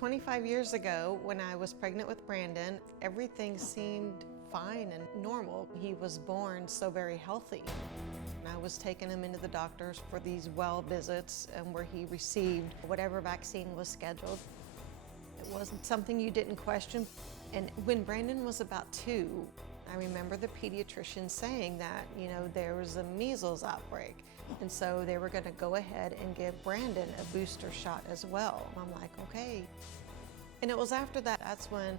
25 years ago, when I was pregnant with Brandon, everything seemed fine and normal. He was born so very healthy. And I was taking him into the doctors for these well visits and where he received whatever vaccine was scheduled. It wasn't something you didn't question. And when Brandon was about 2, I remember the pediatrician saying that, there was a measles outbreak. And so they were going to go ahead and give Brandon a booster shot as well. And I'm like, okay. And it was after that, that's when,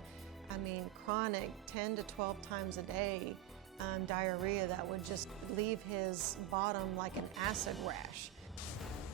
chronic 10 to 12 times a day diarrhea that would just leave his bottom like an acid rash.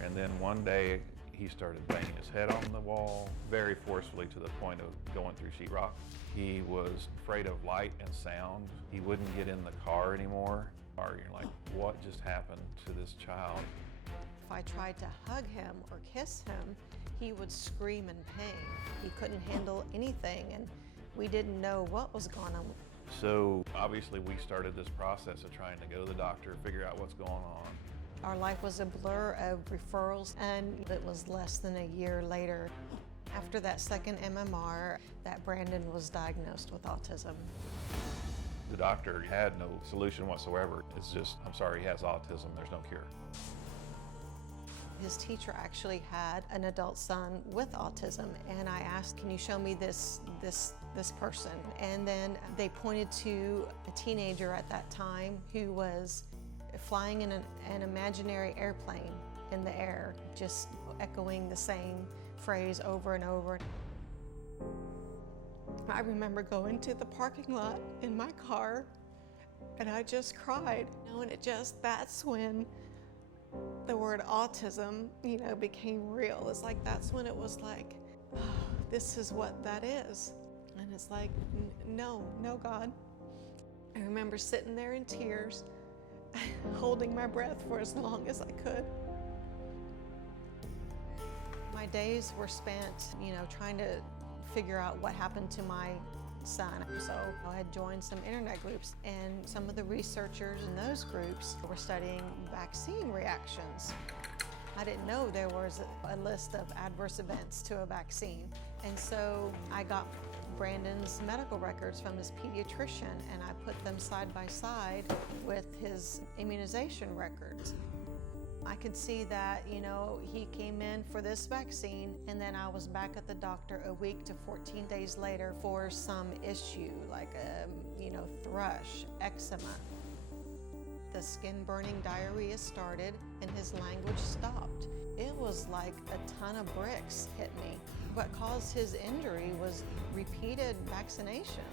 And then one day he started banging his head on the wall very forcefully to the point of going through sheetrock. He was afraid of light and sound. He wouldn't get in the car anymore. You're like, what just happened to this child? If I tried to hug him or kiss him, he would scream in pain. He couldn't handle anything, and we didn't know what was going on. So obviously we started this process of trying to go to the doctor, figure out what's going on. Our life was a blur of referrals, and it was less than a year later, after that second MMR, that Brandon was diagnosed with autism. The doctor had no solution whatsoever. It's just, I'm sorry, he has autism, there's no cure. His teacher actually had an adult son with autism, and I asked, can you show me this person? And then they pointed to a teenager at that time who was flying in an imaginary airplane in the air, just echoing the same phrase over and over. I remember going to the parking lot in my car, and I just cried. And that's when the word autism, became real. It's like, that's when it was like, oh, this is what that is. And it's like, no, God. I remember sitting there in tears, holding my breath for as long as I could. My days were spent, trying to figure out what happened to my son. So I had joined some internet groups, and some of the researchers in those groups were studying vaccine reactions. I didn't know there was a list of adverse events to a vaccine. And so I got Brandon's medical records from his pediatrician, and I put them side by side with his immunization records. I could see that, he came in for this vaccine, and then I was back at the doctor a week to 14 days later for some issue like thrush, eczema. The skin burning diarrhea started and his language stopped. It was like a ton of bricks hit me. What caused his injury was repeated vaccination.